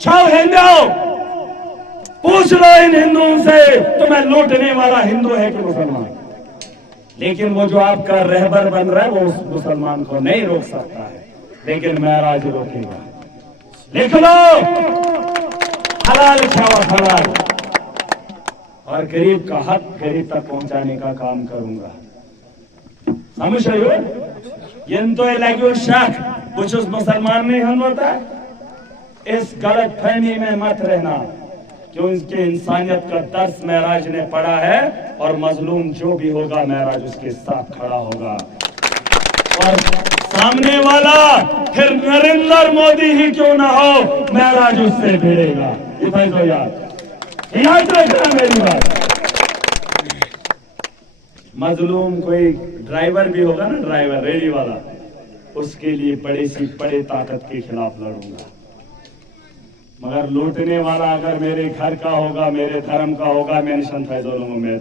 छाव हिंदू, पूछ लो इन हिंदुओं से तुम्हें लूटने वाला हिंदू है कि मुसलमान। लेकिन वो जो आपका रहबर बन रहा है वो उस मुसलमान को नहीं रोक सकता है, लेकिन महराज रोकेगा। लिख लो, हलाल खाओ हलाल, और गरीब का हक गरीब तक पहुंचाने का काम करूंगा। समझ रहे हो? इन तो लगे शक कुछ उस मुसलमान नहीं हम होता। इस गलत फहमी में मत रहना कि उनके इंसानियत का दर्स महराज ने पढ़ा है, और मजलूम जो भी होगा महराज उसके साथ खड़ा होगा। और सामने वाला फिर नरेंद्र मोदी ही क्यों ना हो, महराज उससे भिड़ेगा। तो याद रखना मेरी बात। मजलूम कोई ड्राइवर भी होगा ना, ड्राइवर रेडी वाला, उसके लिए बड़े ताकत के खिलाफ लड़ूंगा। मगर लूटने वाला अगर मेरे घर का होगा, मेरे धर्म का होगा, मैं निशान में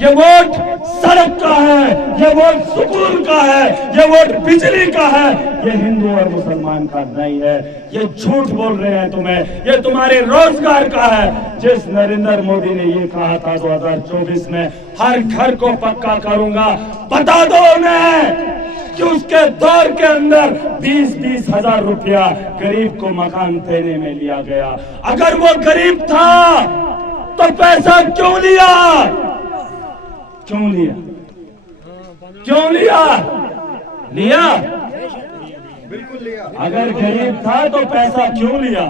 ये वोट सड़क का है, ये वोट सुकून का है, ये वोट बिजली का है, ये हिंदू और मुसलमान का नहीं है। ये झूठ बोल रहे हैं तुम्हें, ये तुम्हारे रोजगार का है। जिस नरेंद्र मोदी ने ये कहा था 2024 में हर घर को पक्का करूंगा, बता दो उन्हें कि उसके दौर के अंदर 20-20 हजार रुपया गरीब को मकान देने में लिया गया। अगर वो गरीब था तो पैसा क्यों लिया? क्यों लिया? क्यों लिया? लिया? बिल्कुल लिया। अगर गरीब था तो पैसा क्यों लिया?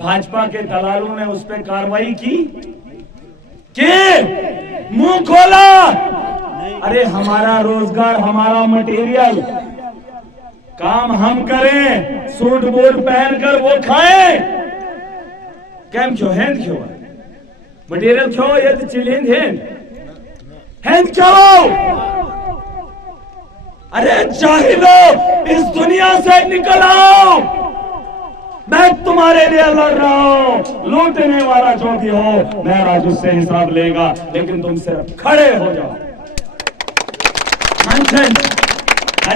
भाजपा के दलालों ने उस पर कार्रवाई की? मुंह खोला। अरे हमारा रोजगार, हमारा मटेरियल, काम हम करें, सूट बूट पहनकर वो खाएं। कैम क्यों हैंड क्यों मटेरियल क्यों? ये तो चिल्ड हैंड क्यों? अरे जाहिलो, इस दुनिया से निकल आओ। मैं तुम्हारे लिए लड़ रहा हूं। लूटने वाला जो भी हो महराज उससे हिसाब लेगा, लेकिन तुम सिर्फ खड़े हो जाओ।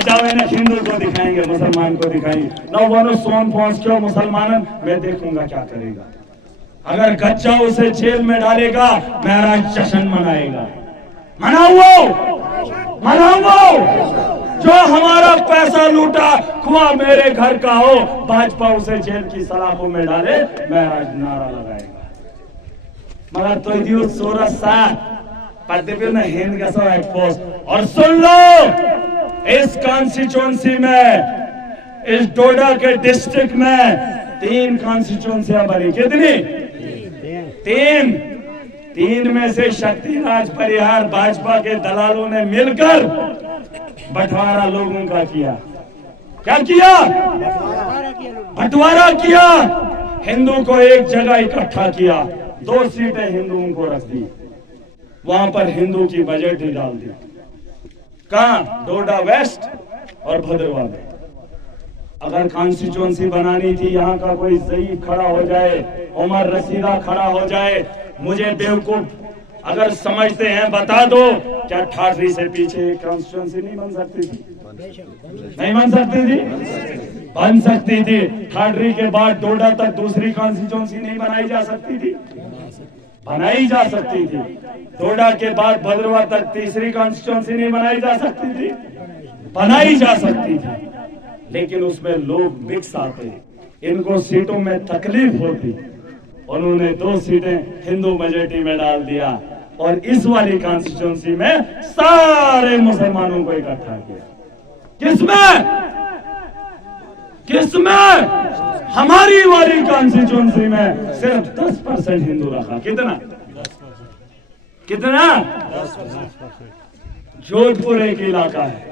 जाओ ना, हिंदू को दिखाएंगे, मुसलमान को दिखाएंगे ना। वो सोन पहुंच क्यों मुसलमान, मैं देखूंगा क्या करेगा। अगर गच्चा उसे जेल में डालेगा, महराज जश्न मनाएगा। मनाओ, जो हमारा पैसा लूटा खुआ मेरे घर का हो, भाजपा उसे जेल की सलाखों में डाले, महराज नारा लगाएगा। मगर तो दियो 16 साल पढ़ते ना हिंद का सब पोस्ट। और सुन लो, इस कॉन्स्टिट्यूंसी में, इस डोडा के डिस्ट्रिक्ट में 3 कॉन्स्टिट्यूंसियां बनी। कितनी? 3 में से शक्तिराज परिहार भाजपा के दलालों ने मिलकर बंटवारा लोगों का किया। क्या किया? बंटवारा किया। हिंदू को एक जगह इकट्ठा किया, 2 सीटें हिंदुओं को रख दी, वहां पर हिंदू की बजट ही डाल दी। कहां? डोडा वेस्ट और भद्रवाह में। अगर कॉन्स्टिट्यूंसी बनानी थी, यहाँ का कोई ज़ईफ खड़ा हो जाए, उमर रसीदा खड़ा हो जाए, मुझे बेवकूफ अगर समझते हैं बता दो, क्या ठाठरी से पीछे कॉन्स्टिट्यूंसी नहीं बन सकती थी? नहीं बन सकती थी? बन सकती थी। ठाठरी के बाद डोडा तक दूसरी कॉन्स्टिट्यूंसी नहीं बनाई जा सकती थी? बनाई जा सकती थी। डोडा के बाद भद्रवाह तक तीसरी कॉन्स्टिट्यूंसी नहीं बनाई जा सकती थी? बनाई जा सकती थी। लेकिन उसमें लोग मिक्स आते, इनको सीटों में तकलीफ होती, उन्होंने 2 सीटें हिंदू मेजॉरिटी में डाल दिया, और इस वाली कॉन्स्टिट्यूंसी में सारे मुसलमानों को इकट्ठा किया। किसमें? हमारी वाली कॉन्स्टिट्यूंसी में सिर्फ 10% हिंदू रखा। कितना? 10%। जोधपुर एक इलाका है,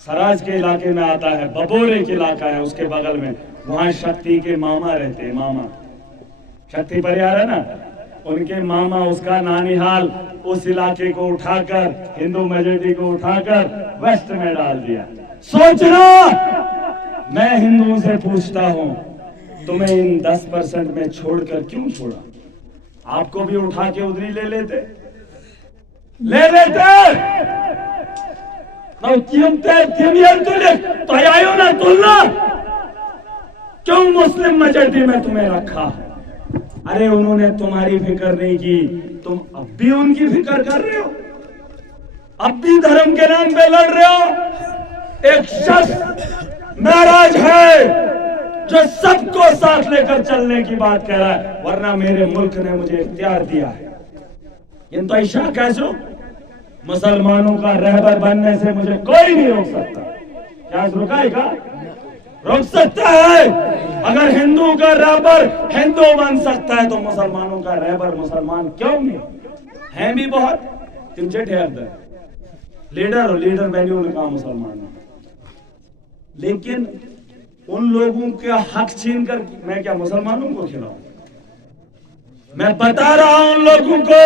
सराज के इलाके में आता है, बबोर एक इलाका है उसके बगल में, वहां शक्ति के मामा रहते हैं। मामा शक्ति परिवार है ना, उनके मामा, उसका नानीहाल उस इलाके को उठाकर, हिंदू मेजॉरिटी को उठाकर वेस्ट में डाल दिया। सोचना, मैं हिंदुओं से पूछता हूं, तुम्हें इन 10% में छोड़कर क्यों छोड़ा? आपको भी उठा के उधरी ले लेते। क्यों मुस्लिम मेजॉरिटी में तुम्हें रखा? अरे उन्होंने तुम्हारी फिक्र नहीं की, तुम अब भी उनकी फिक्र कर रहे हो, अब भी धर्म के नाम पे लड़ रहे हो। एक शख्स नाराज है जो सबको साथ लेकर चलने की बात कह रहा है, वरना मेरे मुल्क ने मुझे इख्तियार दिया है। इन तो ऐसा कैसे मुसलमानों का रहबर बनने से मुझे कोई नहीं रोक सकता। क्या रुकाएगा? रोक सकता है? अगर हिंदू का रहबर हिंदू बन सकता है तो मुसलमानों का रहबर मुसलमान क्यों नहीं? हैं भी बहुत, तुम ठेकेदार लीडर हो, लीडर बने उन्होंने कहा मुसलमान, लेकिन उन लोगों का हक छीन कर मैं क्या मुसलमानों को खिलाऊं? मैं बता रहा हूं उन लोगों को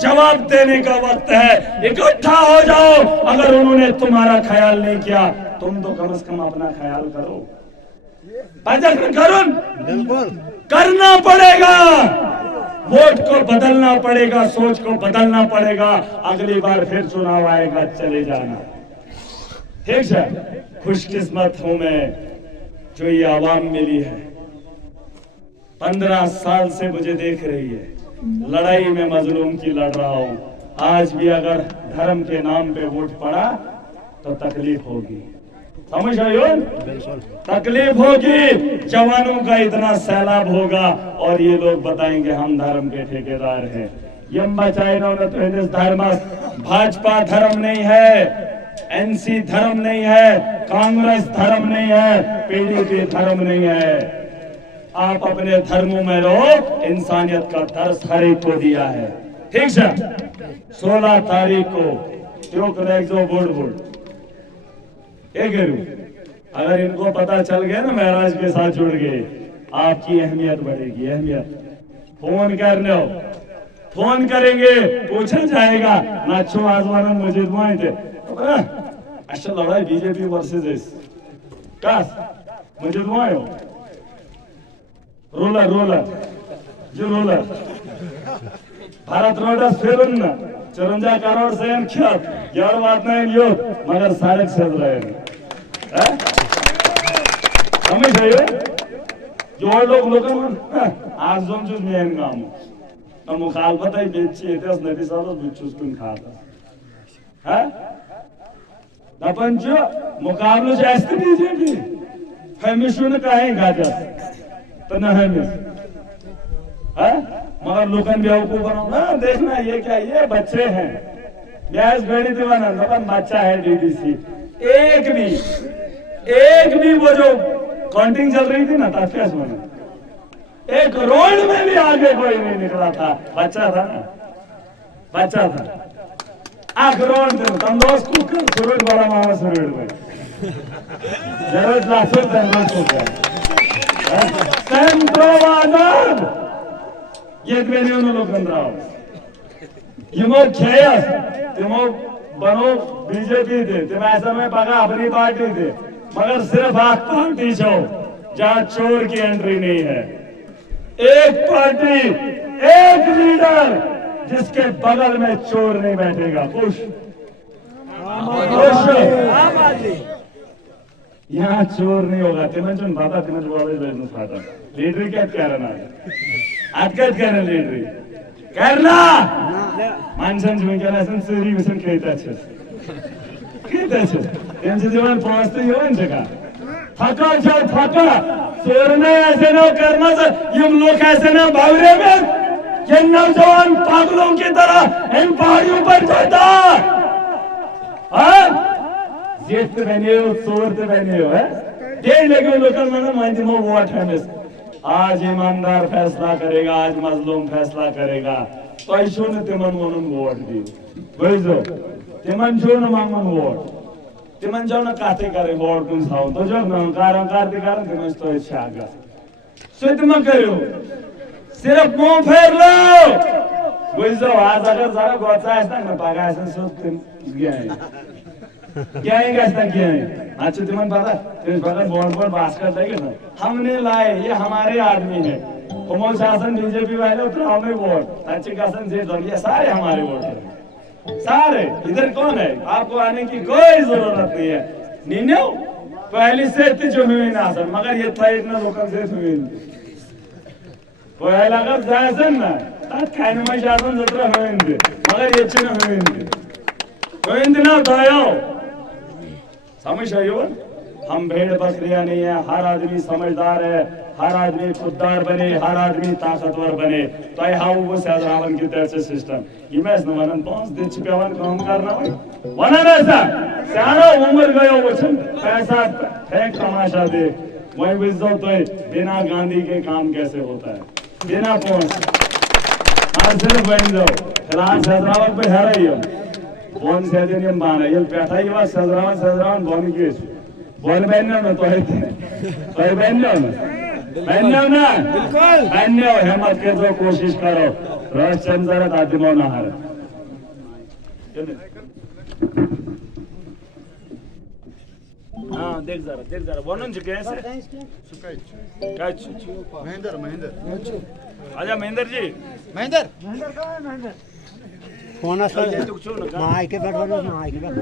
जवाब देने का वक्त है। इकट्ठा हो जाओ। अगर उन्होंने तुम्हारा ख्याल नहीं किया, तुम तो कम से कम अपना ख्याल करो। करुण बिल्कुल करना पड़ेगा, वोट को बदलना पड़ेगा, सोच को बदलना पड़ेगा। अगली बार फिर चुनाव आएगा, चले जाना। ठीक है, खुशकिस्मत हूं मैं जो ये आवाम मिली है। 15 साल से मुझे देख रही है, लड़ाई में मजलूम की लड़ रहा हूं। आज भी अगर धर्म के नाम पे वोट पड़ा तो तकलीफ होगी, समझ रहे हो? तकलीफ होगी, जवानों का इतना सैलाब होगा और ये लोग बताएंगे हम धर्म के ठेकेदार हैं। यम बचाए तो हिंदुस्तान धर्म, भाजपा धर्म नहीं है, एनसी धर्म नहीं है, कांग्रेस धर्म नहीं है, पीडीपी धर्म नहीं है। आप अपने धर्मों में रहो, इंसानियत का दर्स हर एक को दिया है। ठीक है, 16 तारीख को अगर इनको पता चल गया ना महराज के साथ जुड़ गए, आपकी अहमियत बढ़ेगी। अहमियत फोन कर लो, फोन करेंगे, पूछा जाएगा नाचो आजवान मस्जिद में थे अच्छा लड़ाई बीजेपी वर्सेस कास मस्जिद में आयो रोलर रोलर जो रोलर भारत रोड फिर ना 54 करोड़ से ख्यात यार बात नहीं लियो मगर सड़क चल रहे हैं समझ रहे हो जो लोग आज जोन चुज मेन काम ना मुखालफत है बेची इतिहास नबी साहब बिचुस कुन खाता है दपन जो मुकाबलो जास्त बीजेपी हमेशा न कहीं गाजा तो न हमें है मगर लोगन बेवकूफ बनाना देखना ये क्या ये बच्चे हैं ब्याज गड़ी दीवाना दपन बच्चा है डीडीसी एक भी वो जो काउंटिंग चल रही थी ना ताफियास में एक रोड में भी आगे कोई नहीं निकला था बच्चा था ना बच्चा था रोड तम दोस्त कुकर सुरुट बड़ा मामा सुरुट में जरूरत लासो तंदुरुस्त कुकर सेंट्रोवादर ये मैंने उन लोग कंद्राव यमो खेयस तिमो बनो बीजेपी थे तिम ऐसा में पगा अपनी पार्टी थे मगर सिर्फ आप पार्टी छो जहां चोर की एंट्री नहीं है एक पार्टी एक लीडर जिसके बगल में चोर नहीं बैठेगा खुश यहाँ चोर नहीं होगा तिमंजन बाता तिमंजन वाले बेजन फाटा लीडर क्या कह रहा ना अटकत कह रहा लीडर करना मानसन जुन क्या ना सरी विसन कहता है त्यांचे जीवन पहुंचते येऊन जगा थका चल थका चोरने ऐसे ना करना ये लोग ऐसे ना भावरे में ये नौजवान पागलों की तरह इन पहाड़ियों पर चढ़ता जेठ बने हो चोर बने हो है डेढ़ लगे लोकल मैंने माइंड में वोट है आज ईमानदार फैसला करेगा आज मजलूम फैसला करेगा तो ऐसो ने तिमन म्हणून वोट दी बुझो तिमन जो न मांगन वोट तिमन जो न काते करे वोट कुन साउ तो जो न कार दिकार तिमन तो इच्छा आगा सुध म करो सिर्फ मुंह फेर लो बुझो आज अगर जरा गोचा ऐसा न पागा ऐसा सोच क्या है कैसा क्या है अच्छा तिमन पता वोट पर बात करता है ना हमने लाए ये हमारे आदमी है कुमोल शासन बीजेपी वाले उतना हमें वोट अच्छे शासन से ये सारे हमारे वोट है सारे इधर कौन है आपको आने की कोई जरूरत नहीं है नीनो पहले से जो हुई ना सर मगर ये था इतना लोकल से हुई पहला का जायसन ना तात खाने में जायसन जत्रा हुई मगर ये चीज़ हुई ना दायो समझ रहे हो हम भेड़ बकरियां नहीं है हर आदमी समझदार है हर आदमी खुददार बने हर आदमी ताकतवर बने तो हाउ वो सजरावन की तरह से सिस्टम ये मैं वन 5 दिन पेवन काम करना वन ऐसा सारा उम्र गयो वो पैसा फेंक तमाशा दे वही बुझो तो बिना गांधी के काम कैसे होता है बिना पहुंच आज सिर्फ बन जाओ फिलहाल सजरावन पे है रही हो कौन से दिन हम बाना ये बैठा ही बात सजरावन बन के बोल बहनों ना तो है बहनों ना बिल्कुल बहनों हिम्मत के जो कोशिश करो रोज चंद्र आदिमो ना हार हाँ देख जरा बोलन जी कैसे महेंद्र आजा महेंद्र जी महेंद्र फोन माई के बैठ माई के बैठ